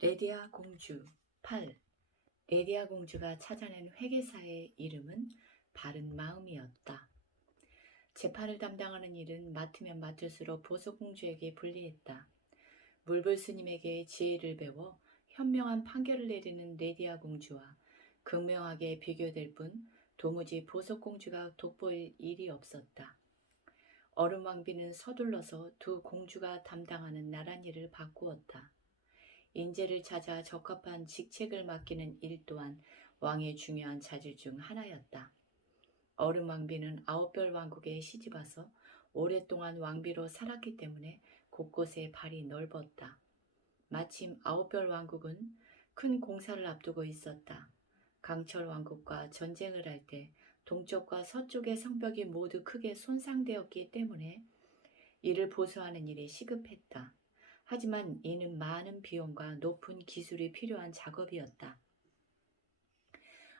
레디아 공주 8. 레디아 공주가 찾아낸 회계사의 이름은 바른 마음이었다. 재판을 담당하는 일은 맡으면 맡을수록 보석공주에게 불리했다. 물불 스님에게 지혜를 배워 현명한 판결을 내리는 레디아 공주와 극명하게 비교될 뿐 도무지 보석공주가 돋보일 일이 없었다. 얼음 왕비는 서둘러서 두 공주가 담당하는 나란 일을 바꾸었다. 인재를 찾아 적합한 직책을 맡기는 일 또한 왕의 중요한 자질 중 하나였다. 얼음 왕비는 아홉별 왕국에 시집와서 오랫동안 왕비로 살았기 때문에 곳곳에 발이 넓었다. 마침 아홉별 왕국은 큰 공사를 앞두고 있었다. 강철 왕국과 전쟁을 할 때 동쪽과 서쪽의 성벽이 모두 크게 손상되었기 때문에 이를 보수하는 일이 시급했다. 하지만 이는 많은 비용과 높은 기술이 필요한 작업이었다.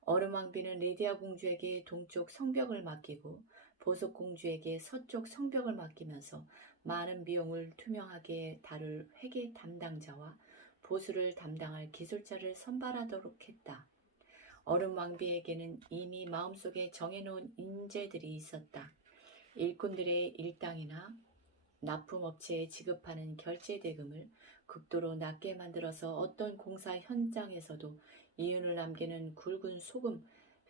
얼음 왕비는 레디아 공주에게 동쪽 성벽을 맡기고 보석 공주에게 서쪽 성벽을 맡기면서 많은 비용을 투명하게 다룰 회계 담당자와 보수를 담당할 기술자를 선발하도록 했다. 얼음 왕비에게는 이미 마음속에 정해놓은 인재들이 있었다. 일꾼들의 일당이나 납품업체에 지급하는 결제 대금을 극도로 낮게 만들어서 어떤 공사 현장에서도 이윤을 남기는 굵은 소금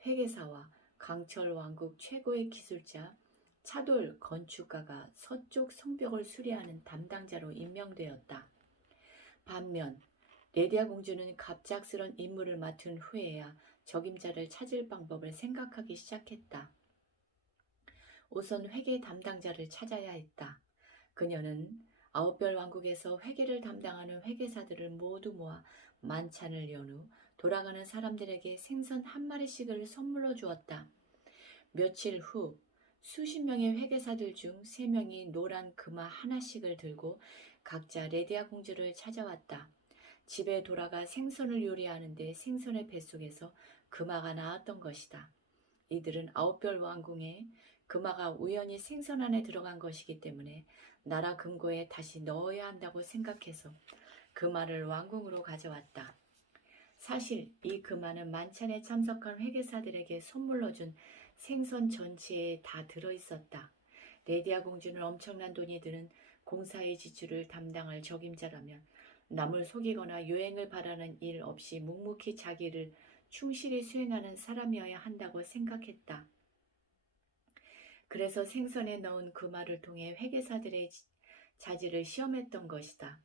회계사와 강철 왕국 최고의 기술자 차돌 건축가가 서쪽 성벽을 수리하는 담당자로 임명되었다. 반면 레디아 공주는 갑작스런 임무를 맡은 후에야 적임자를 찾을 방법을 생각하기 시작했다. 우선 회계 담당자를 찾아야 했다. 그녀는 아홉별 왕국에서 회계를 담당하는 회계사들을 모두 모아 만찬을 연 후 돌아가는 사람들에게 생선 한 마리씩을 선물로 주었다. 며칠 후 수십 명의 회계사들 중 3명이 노란 금화 하나씩을 들고 각자 레디아 공주를 찾아왔다. 집에 돌아가 생선을 요리하는데 생선의 뱃속에서 금화가 나왔던 것이다. 이들은 아홉별 왕궁에 금화가 우연히 생선 안에 들어간 것이기 때문에 나라 금고에 다시 넣어야 한다고 생각해서 금화를 왕궁으로 가져왔다. 사실 이 금화는 만찬에 참석한 회계사들에게 선물로 준 생선 전체에 다 들어있었다. 레디아 공주는 엄청난 돈이 드는 공사의 지출을 담당할 적임자라면 남을 속이거나 유행을 바라는 일 없이 묵묵히 자기를 충실히 수행하는 사람이어야 한다고 생각했다. 그래서 생선에 넣은 금화를 통해 회계사들의 자질을 시험했던 것이다.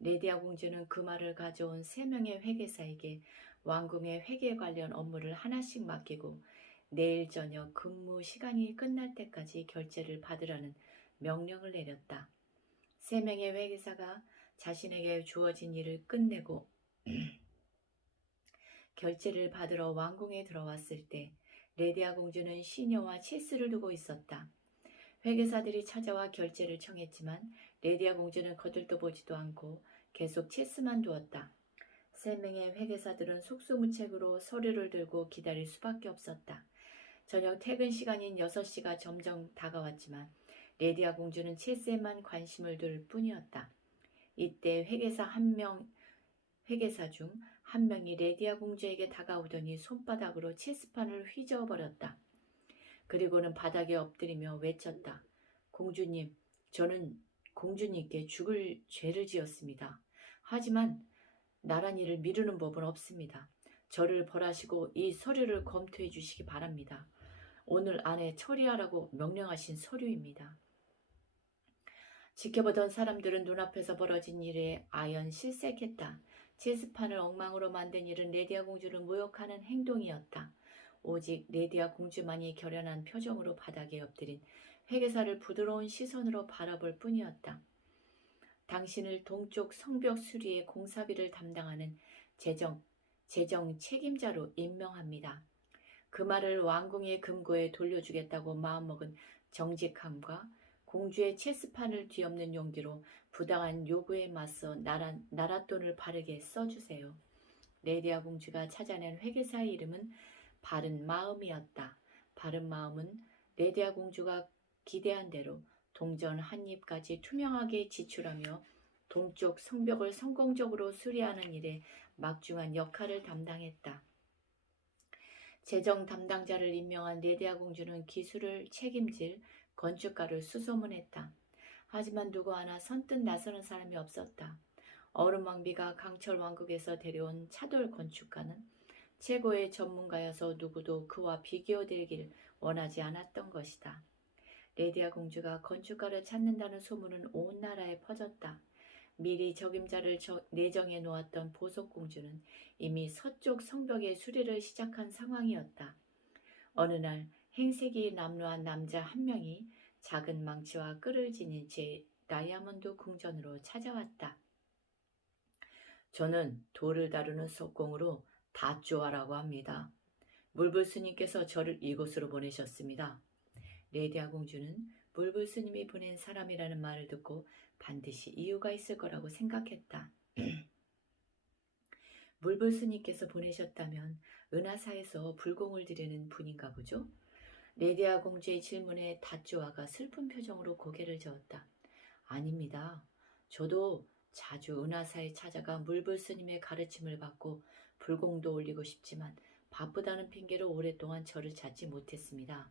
레디아 공주는 금화를 가져온 3명의 회계사에게 왕궁의 회계 관련 업무를 하나씩 맡기고 내일 저녁 근무 시간이 끝날 때까지 결제를 받으라는 명령을 내렸다. 3명의 회계사가 자신에게 주어진 일을 끝내고 결제를 받으러 왕궁에 들어왔을 때 레디아 공주는 시녀와 체스를 두고 있었다. 회계사들이 찾아와 결제를 청했지만 레디아 공주는 거들떠보지도 않고 계속 체스만 두었다. 3명의 회계사들은 속수무책으로 서류를 들고 기다릴 수밖에 없었다. 저녁 퇴근 시간인 6시가 점점 다가왔지만 레디아 공주는 체스에만 관심을 둘 뿐이었다. 이때 회계사 중 한 명이 레디아 공주에게 다가오더니 손바닥으로 체스판을 휘저어버렸다. 그리고는 바닥에 엎드리며 외쳤다. 공주님, 저는 공주님께 죽을 죄를 지었습니다. 하지만 나란 일을 미루는 법은 없습니다. 저를 벌하시고 이 서류를 검토해 주시기 바랍니다. 오늘 안에 처리하라고 명령하신 서류입니다. 지켜보던 사람들은 눈앞에서 벌어진 일에 아연 실색했다. 체스판을 엉망으로 만든 일은 레디아 공주를 모욕하는 행동이었다. 오직 레디아 공주만이 결연한 표정으로 바닥에 엎드린 회계사를 부드러운 시선으로 바라볼 뿐이었다. 당신을 동쪽 성벽 수리의 공사비를 담당하는 재정 책임자로 임명합니다. 그 말을 왕궁의 금고에 돌려주겠다고 마음먹은 정직함과 공주의 체스판을 뒤엎는 용기로 부당한 요구에 맞서 나랏돈을 바르게 써주세요. 레디아 공주가 찾아낸 회계사의 이름은 바른 마음이었다. 바른 마음은 레디아 공주가 기대한 대로 동전 한 입까지 투명하게 지출하며 동쪽 성벽을 성공적으로 수리하는 일에 막중한 역할을 담당했다. 재정 담당자를 임명한 레디아 공주는 기술을 책임질 건축가를 수소문했다. 하지만 누구 하나 선뜻 나서는 사람이 없었다. 얼음 왕비가 강철 왕국에서 데려온 차돌 건축가는 최고의 전문가여서 누구도 그와 비교되길 원하지 않았던 것이다. 레디아 공주가 건축가를 찾는다는 소문은 온 나라에 퍼졌다. 미리 적임자를 내정해 놓았던 보석공주는 이미 서쪽 성벽의 수리를 시작한 상황이었다. 어느 날 행색이 남루한 남자 한 명이 작은 망치와 끈을 지닌 제 다이아몬드 궁전으로 찾아왔다. 저는 돌을 다루는 석공으로 다쪼아라고 합니다. 물불스님께서 저를 이곳으로 보내셨습니다. 레디아 공주는 물불스님이 보낸 사람이라는 말을 듣고 반드시 이유가 있을 거라고 생각했다. 물불스님께서 보내셨다면 은하사에서 불공을 드리는 분인가 보죠? 레디아 공주의 질문에 다쪼아가 슬픈 표정으로 고개를 저었다. 아닙니다. 저도 자주 은하사에 찾아가 물불스님의 가르침을 받고 불공도 올리고 싶지만 바쁘다는 핑계로 오랫동안 저를 찾지 못했습니다.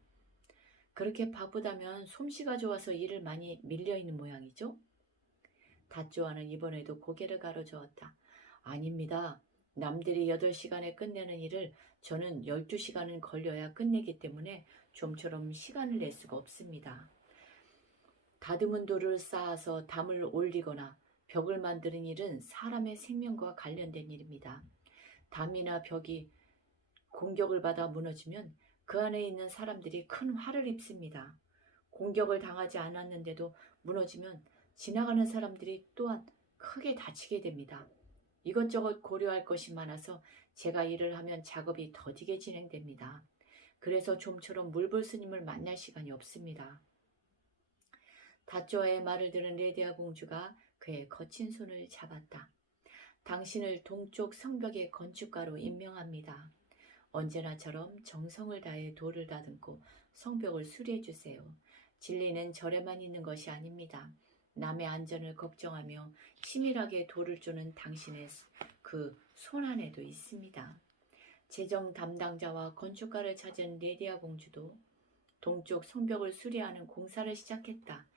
그렇게 바쁘다면 솜씨가 좋아서 일을 많이 밀려있는 모양이죠? 다쪼아는 이번에도 고개를 가로저었다. 아닙니다. 남들이 8시간에 끝내는 일을 저는 12시간은 걸려야 끝내기 때문에 좀처럼 시간을 낼 수가 없습니다. 다듬은 돌을 쌓아서 담을 올리거나 벽을 만드는 일은 사람의 생명과 관련된 일입니다. 담이나 벽이 공격을 받아 무너지면 그 안에 있는 사람들이 큰 화를 입습니다. 공격을 당하지 않았는데도 무너지면 지나가는 사람들이 또한 크게 다치게 됩니다. 이것저것 고려할 것이 많아서 제가 일을 하면 작업이 더디게 진행됩니다. 그래서 좀처럼 물불스님을 만날 시간이 없습니다. 다쪼아의 말을 들은 레디아 공주가 그의 거친 손을 잡았다. 당신을 동쪽 성벽의 건축가로 임명합니다. 언제나처럼 정성을 다해 돌을 다듬고 성벽을 수리해 주세요. 진리는 절에만 있는 것이 아닙니다. 남의 안전을 걱정하며 치밀하게 돌을 쪼는 당신의 그 손 안에도 있습니다. 재정 담당자와 건축가를 찾은 레디아 공주도 동쪽 성벽을 수리하는 공사를 시작했다.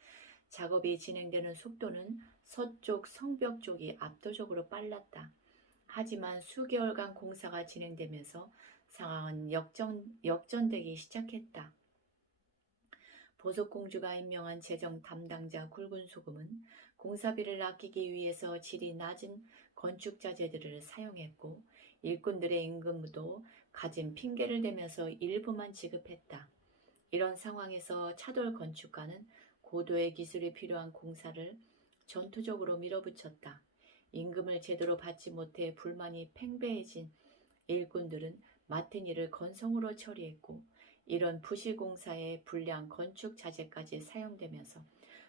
작업이 진행되는 속도는 서쪽 성벽 쪽이 압도적으로 빨랐다. 하지만 수개월간 공사가 진행되면서 상황은 역전되기 시작했다. 보석공주가 임명한 재정 담당자 굵은 소금은 공사비를 아끼기 위해서 질이 낮은 건축자재들을 사용했고 일꾼들의 임금도 가진 핑계를 대면서 일부만 지급했다. 이런 상황에서 차돌 건축가는 고도의 기술이 필요한 공사를 전투적으로 밀어붙였다. 임금을 제대로 받지 못해 불만이 팽배해진 일꾼들은 맡은 일을 건성으로 처리했고 이런 부실공사에 불량 건축 자재까지 사용되면서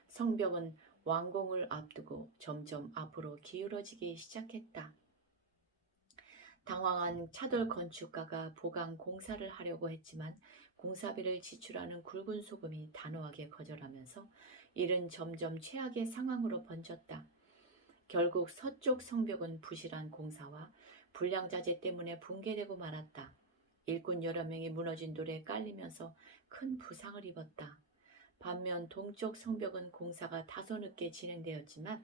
성벽은 완공을 앞두고 점점 앞으로 기울어지기 시작했다. 당황한 차돌 건축가가 보강 공사를 하려고 했지만 공사비를 지출하는 굵은 소금이 단호하게 거절하면서 일은 점점 최악의 상황으로 번졌다. 결국 서쪽 성벽은 부실한 공사와 불량 자재 때문에 붕괴되고 말았다. 일꾼 여러 명이 무너진 돌에 깔리면서 큰 부상을 입었다. 반면 동쪽 성벽은 공사가 다소 늦게 진행되었지만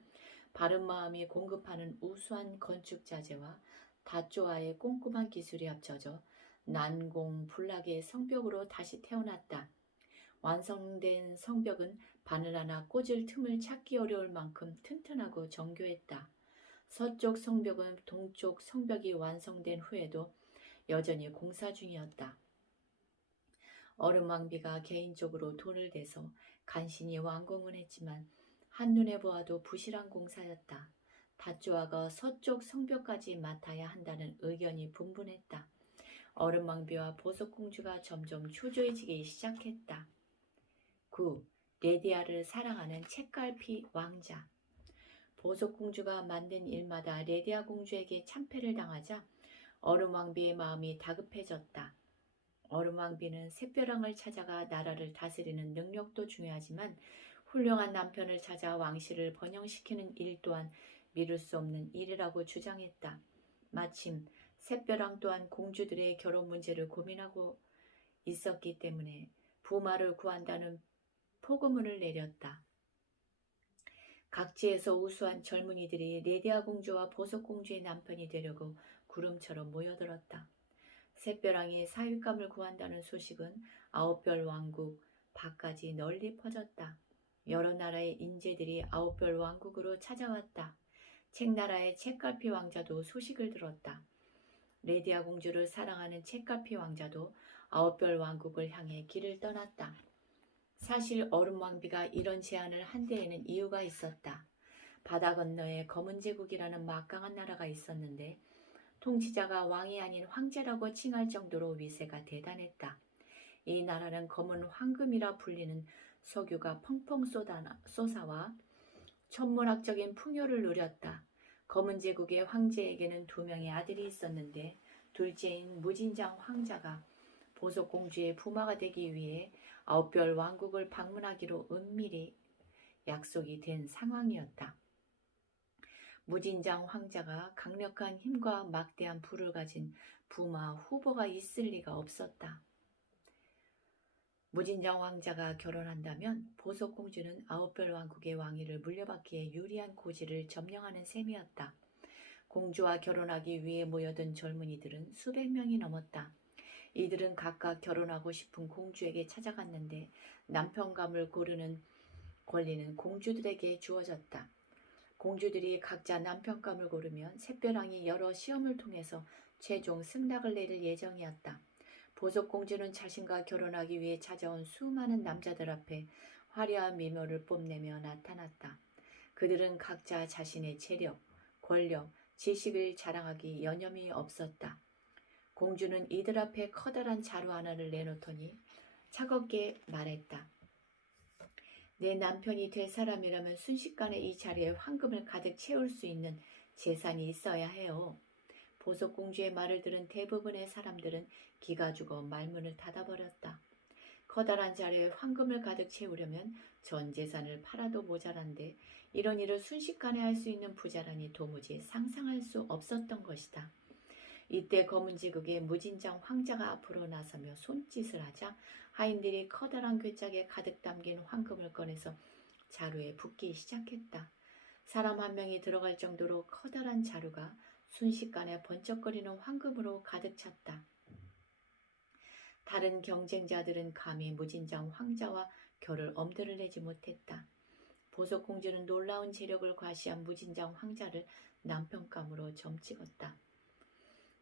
바른 마음이 공급하는 우수한 건축 자재와 다쪼아의 꼼꼼한 기술이 합쳐져 난공불락의 성벽으로 다시 태어났다. 완성된 성벽은 바늘 하나 꽂을 틈을 찾기 어려울 만큼 튼튼하고 정교했다. 서쪽 성벽은 동쪽 성벽이 완성된 후에도 여전히 공사 중이었다. 얼음왕비가 개인적으로 돈을 대서 간신히 완공은 했지만 한눈에 보아도 부실한 공사였다. 다쪼아가 서쪽 성벽까지 맡아야 한다는 의견이 분분했다. 얼음왕비와 보석공주가 점점 초조해지기 시작했다. 9. 레디아를 사랑하는 책갈피 왕자. 보석공주가 만든 일마다 레디아 공주에게 참패를 당하자 얼음왕비의 마음이 다급해졌다. 얼음왕비는 샛벼랑을 찾아가 나라를 다스리는 능력도 중요하지만 훌륭한 남편을 찾아 왕실을 번영시키는 일 또한 미룰 수 없는 일이라고 주장했다. 마침 샛별왕 또한 공주들의 결혼 문제를 고민하고 있었기 때문에 부마를 구한다는 포고문을 내렸다. 각지에서 우수한 젊은이들이 레디아 공주와 보석 공주의 남편이 되려고 구름처럼 모여들었다. 샛별왕이 사윗감을 구한다는 소식은 아홉별 왕국 밖까지 널리 퍼졌다. 여러 나라의 인재들이 아홉별 왕국으로 찾아왔다. 책나라의 책갈피 왕자도 소식을 들었다. 레디아 공주를 사랑하는 책갈피 왕자도 아홉별 왕국을 향해 길을 떠났다. 사실 얼음 왕비가 이런 제안을 한 데에는 이유가 있었다. 바다 건너에 검은 제국이라는 막강한 나라가 있었는데 통치자가 왕이 아닌 황제라고 칭할 정도로 위세가 대단했다. 이 나라는 검은 황금이라 불리는 석유가 펑펑 쏟아와 천문학적인 풍요를 누렸다. 검은 제국의 황제에게는 2명의 아들이 있었는데 둘째인 무진장 황자가 보석공주의 부마가 되기 위해 아홉별 왕국을 방문하기로 은밀히 약속이 된 상황이었다. 무진장 황자가 강력한 힘과 막대한 부를 가진 부마 후보가 있을 리가 없었다. 무진장 황자가 결혼한다면 보석공주는 아홉별 왕국의 왕위를 물려받기에 유리한 고지를 점령하는 셈이었다. 공주와 결혼하기 위해 모여든 젊은이들은 수백 명이 넘었다. 이들은 각각 결혼하고 싶은 공주에게 찾아갔는데 남편감을 고르는 권리는 공주들에게 주어졌다. 공주들이 각자 남편감을 고르면 샛별왕이 여러 시험을 통해서 최종 승낙을 내릴 예정이었다. 보석공주는 자신과 결혼하기 위해 찾아온 수많은 남자들 앞에 화려한 미모를 뽐내며 나타났다. 그들은 각자 자신의 재력, 권력, 지식을 자랑하기 여념이 없었다. 공주는 이들 앞에 커다란 자루 하나를 내놓더니 차갑게 말했다. 내 남편이 될 사람이라면 순식간에 이 자리에 황금을 가득 채울 수 있는 재산이 있어야 해요. 보석공주의 말을 들은 대부분의 사람들은 기가 죽어 말문을 닫아버렸다. 커다란 자리에 황금을 가득 채우려면 전 재산을 팔아도 모자란데 이런 일을 순식간에 할 수 있는 부자라니 도무지 상상할 수 없었던 것이다. 이때 검은지국의 무진장 황자가 앞으로 나서며 손짓을 하자 하인들이 커다란 괴짝에 가득 담긴 황금을 꺼내서 자루에 붓기 시작했다. 사람 한 명이 들어갈 정도로 커다란 자루가 순식간에 번쩍거리는 황금으로 가득 찼다. 다른 경쟁자들은 감히 무진장 황자와 결을 엄두를 내지 못했다. 보석공주는 놀라운 재력을 과시한 무진장 황자를 남편감으로 점찍었다.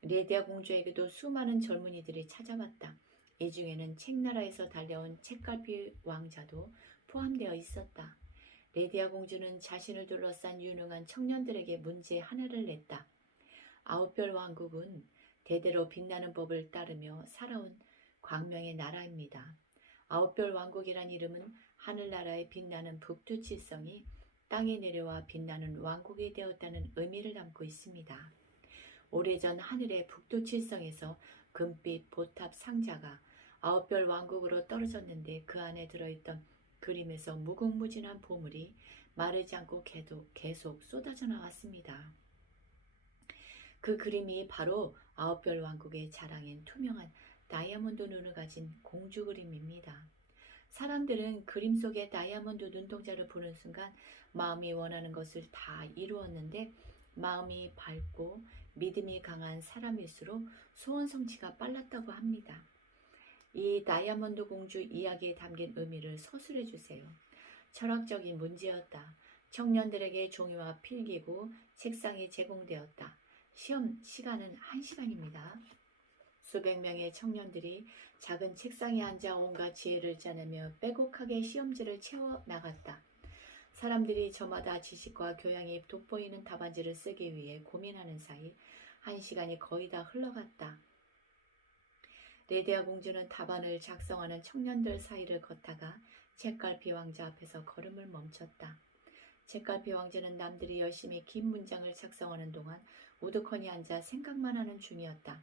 레디아 공주에게도 수많은 젊은이들이 찾아왔다. 이 중에는 책나라에서 달려온 책갈피 왕자도 포함되어 있었다. 레디아 공주는 자신을 둘러싼 유능한 청년들에게 문제 하나를 냈다. 아홉별 왕국은 대대로 빛나는 법을 따르며 살아온 광명의 나라입니다. 아홉별 왕국이란 이름은 하늘나라의 빛나는 북두칠성이 땅에 내려와 빛나는 왕국이 되었다는 의미를 담고 있습니다. 오래전 하늘의 북두칠성에서 금빛 보탑 상자가 아홉별 왕국으로 떨어졌는데 그 안에 들어있던 그림에서 무궁무진한 보물이 마르지 않고 계속 쏟아져 나왔습니다. 그 그림이 바로 아홉별 왕국의 자랑인 투명한 다이아몬드 눈을 가진 공주 그림입니다. 사람들은 그림 속의 다이아몬드 눈동자를 보는 순간 마음이 원하는 것을 다 이루었는데 마음이 밝고 믿음이 강한 사람일수록 소원 성취가 빨랐다고 합니다. 이 다이아몬드 공주 이야기에 담긴 의미를 서술해 주세요. 철학적인 문제였다. 청년들에게 종이와 필기구, 책상이 제공되었다. 시험 시간은 1시간입니다. 수백 명의 청년들이 작은 책상에 앉아 온갖 지혜를 짜내며 빼곡하게 시험지를 채워 나갔다. 사람들이 저마다 지식과 교양이 돋보이는 답안지를 쓰기 위해 고민하는 사이 1시간이 거의 다 흘러갔다. 레디아 공주는 답안을 작성하는 청년들 사이를 걷다가 책갈피 왕자 앞에서 걸음을 멈췄다. 책갈피 왕자는 남들이 열심히 긴 문장을 작성하는 동안 우두커니 앉아 생각만 하는 중이었다.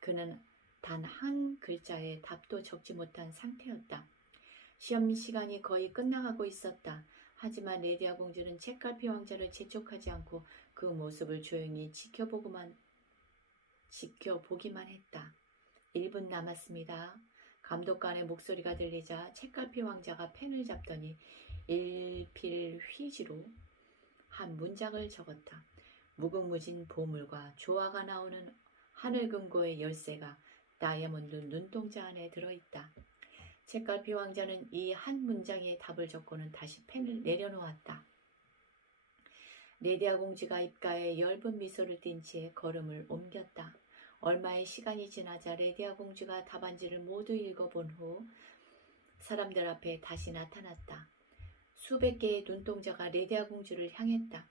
그는 단 한 글자의 답도 적지 못한 상태였다. 시험 시간이 거의 끝나가고 있었다. 하지만 레디아 공주는 책갈피 왕자를 재촉하지 않고 그 모습을 조용히 지켜보기만 했다. 1분 남았습니다. 감독관의 목소리가 들리자 책갈피 왕자가 펜을 잡더니 일필휘지로 한 문장을 적었다. 무궁무진 보물과 조화가 나오는 하늘금고의 열쇠가 다이아몬드 눈동자 안에 들어있다. 책갈피 왕자는 이 한 문장의 답을 적고는 다시 펜을 내려놓았다. 레디아 공주가 입가에 엷은 미소를 띤 채 걸음을 옮겼다. 얼마의 시간이 지나자 레디아 공주가 답안지를 모두 읽어본 후 사람들 앞에 다시 나타났다. 수백 개의 눈동자가 레디아 공주를 향했다.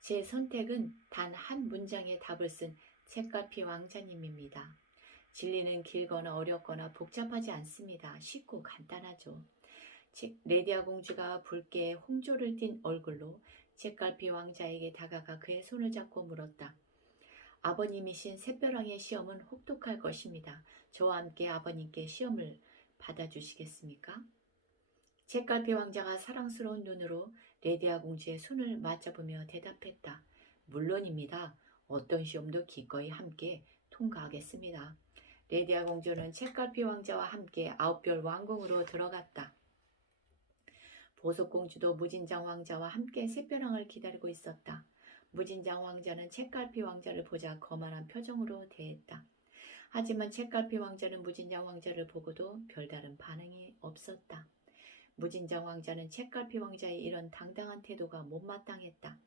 제 선택은 단 한 문장의 답을 쓴 책갈피 왕자님입니다. 진리는 길거나 어렵거나 복잡하지 않습니다. 쉽고 간단하죠. 레디아 공주가 붉게 홍조를 띤 얼굴로 책갈피 왕자에게 다가가 그의 손을 잡고 물었다. 아버님이신 샛별왕의 시험은 혹독할 것입니다. 저와 함께 아버님께 시험을 받아주시겠습니까? 책갈피 왕자가 사랑스러운 눈으로 레디아 공주의 손을 맞잡으며 대답했다. 물론입니다. 어떤 시험도 기꺼이 함께 통과하겠습니다. 레디아 공주는 책갈피 왕자와 함께 9별 왕궁으로 들어갔다. 보석공주도 무진장 왕자와 함께 샛별왕을 기다리고 있었다. 무진장 왕자는 책갈피 왕자를 보자 거만한 표정으로 대했다. 하지만 책갈피 왕자는 무진장 왕자를 보고도 별다른 반응이 없었다. 무진장 왕자는 책갈피 왕자의 이런 당당한 태도가 못마땅했다.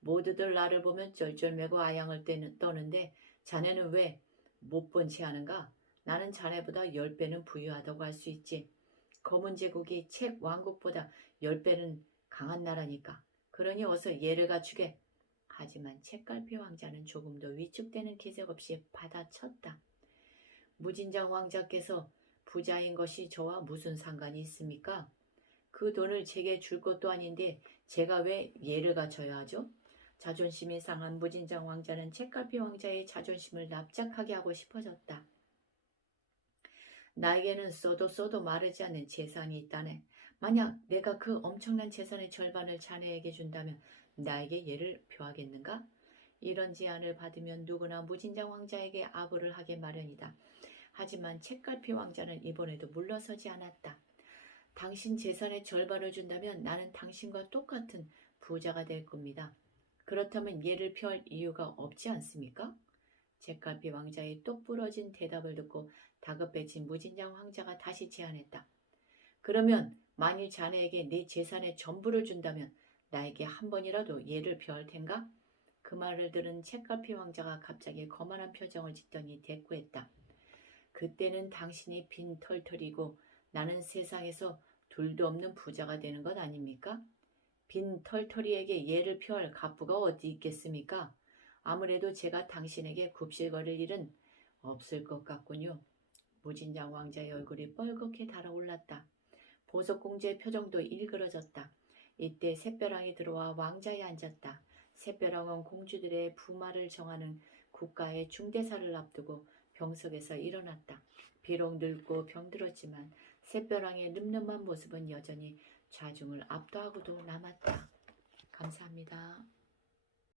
모두들 나를 보면 쩔쩔매고 아양을 떠는데 자네는 왜 못 본 채 하는가? 나는 자네보다 10배는 부유하다고 할 수 있지. 검은 제국이 책 왕국보다 10배는 강한 나라니까. 그러니 어서 예를 갖추게. 하지만 책갈피 왕자는 조금도 위축되는 기색 없이 받아쳤다. 무진장 왕자께서 부자인 것이 저와 무슨 상관이 있습니까? 그 돈을 제게 줄 것도 아닌데 제가 왜 예를 갖춰야 하죠? 자존심이 상한 무진장 왕자는 책갈피 왕자의 자존심을 납작하게 하고 싶어졌다. 나에게는 써도 마르지 않는 재산이 있다네. 만약 내가 그 엄청난 재산의 절반을 자네에게 준다면 나에게 예를 표하겠는가? 이런 제안을 받으면 누구나 무진장 왕자에게 아부를 하게 마련이다. 하지만 책갈피 왕자는 이번에도 물러서지 않았다. 당신 재산의 절반을 준다면 나는 당신과 똑같은 부자가 될 겁니다. 그렇다면 예를 표할 이유가 없지 않습니까? 책갈피 왕자의 똑부러진 대답을 듣고 다급해진 무진장 왕자가 다시 제안했다. 그러면 만일 자네에게 내 재산의 전부를 준다면 나에게 한 번이라도 예를 표할 텐가? 그 말을 들은 책갈피 왕자가 갑자기 거만한 표정을 짓더니 대꾸했다. 그때는 당신이 빈 털털이고 나는 세상에서 둘도 없는 부자가 되는 것 아닙니까? 빈 털털이에게 예를 표할 갑부가 어디 있겠습니까? 아무래도 제가 당신에게 굽실거릴 일은 없을 것 같군요. 무진장 왕자의 얼굴이 뻘겋게 달아올랐다. 보석공주의 표정도 일그러졌다. 이때 샛별왕이 들어와 왕자에 앉았다. 샛별왕은 공주들의 부마를 정하는 국가의 중대사를 앞두고 병석에서 일어났다. 비록 늙고 병들었지만 샛별왕의 늠름한 모습은 여전히 좌중을 압도하고도 남았다. 감사합니다.